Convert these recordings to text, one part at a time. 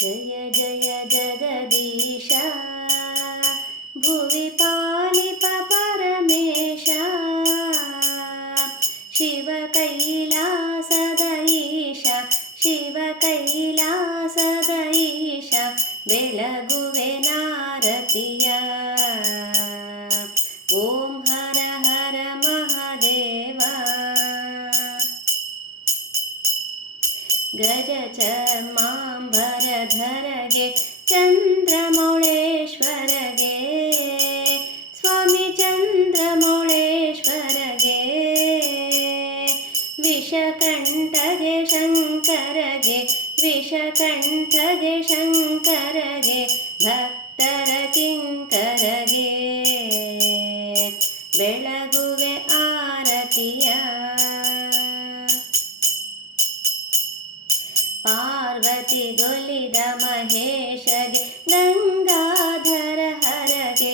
जय जय जगदीष भुवि पानिपरमेश शिवकैलासदयिषा शिवकैलासदयीश शिवकैलासदयीश नारति नारतिया गज च माम्बरधरगे चन्द्रमौळेश्वरगे। स्वामी चन्द्रमौळेश्वर गे विषकण्ठ गे शङ्कर ಪಾರ್ವತಿ ಗೊಲಿದ ಮಹೇಶಗೆ ಗಂಗಾಧರ ಹರಗೆ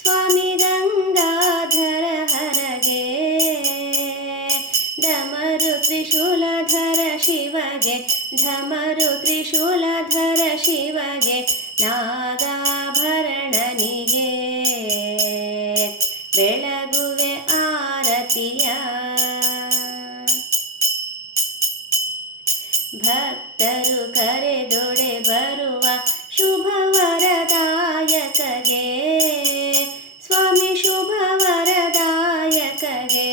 ಸ್ವಾಮಿ ಗಂಗಾಧರ ಹರಗೆ ಢಮರು ತ್ರಿಶೂಲಧರ ಶಿವಗೆ ಢಮರು ತ್ರಿಶೂಲಧರ ಶಿವಗೆ ನಾಗಾಭರಣನಿಗೆ ಬೆಳಗುವೆ ಆರತಿಯ ಭಕ್ತರು ಕರೆದೊಡೆ ಬರುವ ಶುಭ ವರದಾಯಕಗೆ ಸ್ವಾಮಿ ಶುಭ ವರದಾಯಕಗೆ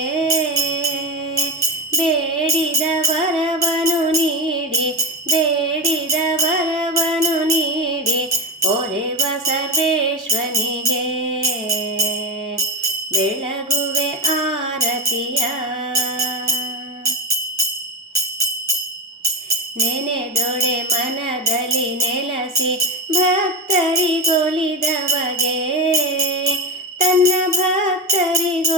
ಬೇಡಿದ ವರವನು ನೀಡಿ, ಬೇಡಿದ ವರವನು ನೀಡಿ ಪೊರೆವ ಸರ್ವೇಶ್ವನಿಗೆ ನೆನೆದೊಡೆ ಮನದಲ್ಲಿ ನೆಲಸಿ ಭಕ್ತರಿಗೊಲಿದವಗೆ ತನ್ನ ಭಕ್ತರಿಗೊಲಿದವಗೆ.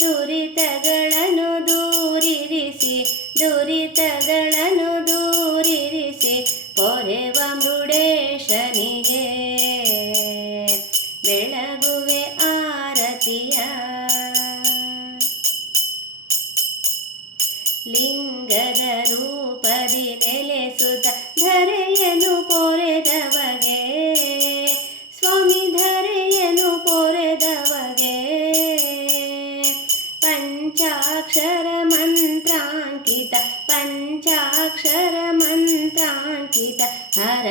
ದುರಿತಗಳನ್ನು ದೂರಿರಿಸಿ ದುರಿತಗಳನ್ನು ದೂರಿರಿಸಿ ಪೊರೆವ ಮೃಡೇಶನಿಗೆ ಬೆಳಗುವೆ ಆರತಿಯ ಲಿಂಗದ ರೂಪದಿ ನೆಲೆಸುತ್ತ ಧರೆಯನು ಪೊರೆದವಗೆ. ಸ್ವಾಮಿ ಧರೆಯನು ಪೊರೆದವಗೆ. ಪಂಚಾಕ್ಷರ ಮಂತ್ರಾಂಕಿತ ಪಂಚಾಕ್ಷರ ಮಂತ್ರಾಂಕಿತ ಹರ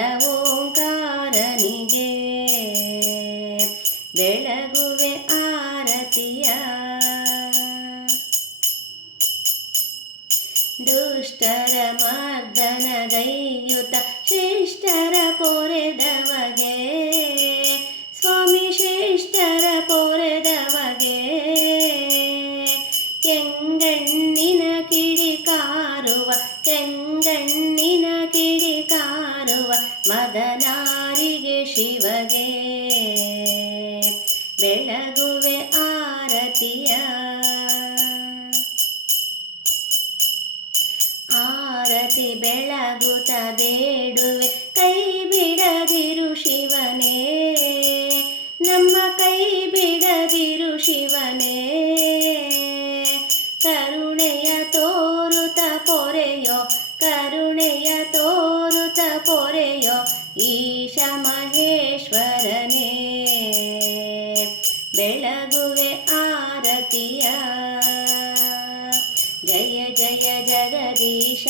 ದುಷ್ಟರ ಮರ್ದನಗೈಯುತ ಶ್ರೇಷ್ಠರ ಪೊರೆದವಗೆ ಸ್ವಾಮಿ ಶ್ರೇಷ್ಠರ ಪೊರೆದವಗೆ ಕೆಂಗಣ್ಣಿನ ಕಿಡಿಕಾರುವ ಕೆಂಗಣ್ಣಿನ ಕಿಡಿಕಾರುವ ಮದನಾರಿಗೆ ಶಿವಗೆ. ಬೆಳಗುವೆ ಆರತಿ ಬೆಳಗುತ್ತ ಬೇಡುವೆ, ಕೈ ಬಿಡದಿರು ಶಿವನೇ. ನಮ್ಮ ಕೈ ಬಿಡದಿರು ಶಿವನೇ. ಕರುಣೆಯ ತೋರುತ ಪೊರೆಯೋ, ಕರುಣೆಯ ತೋರುತ ಪೊರೆಯೋ ಈಶ ಮಹೇಶ್ವರನೇ. ಬೆಳಗುವೆ ಆರತಿಯ, ಜಯ ಜಯ ಜಗದೀಶ.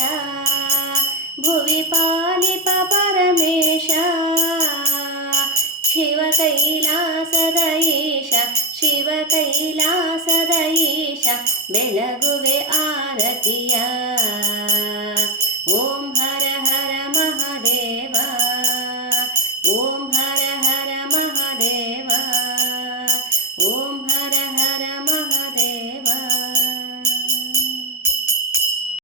भुवि पालिप परमेश शिवकैलासदयिष शिवकैलासदयिष बलगुवे आरतिया।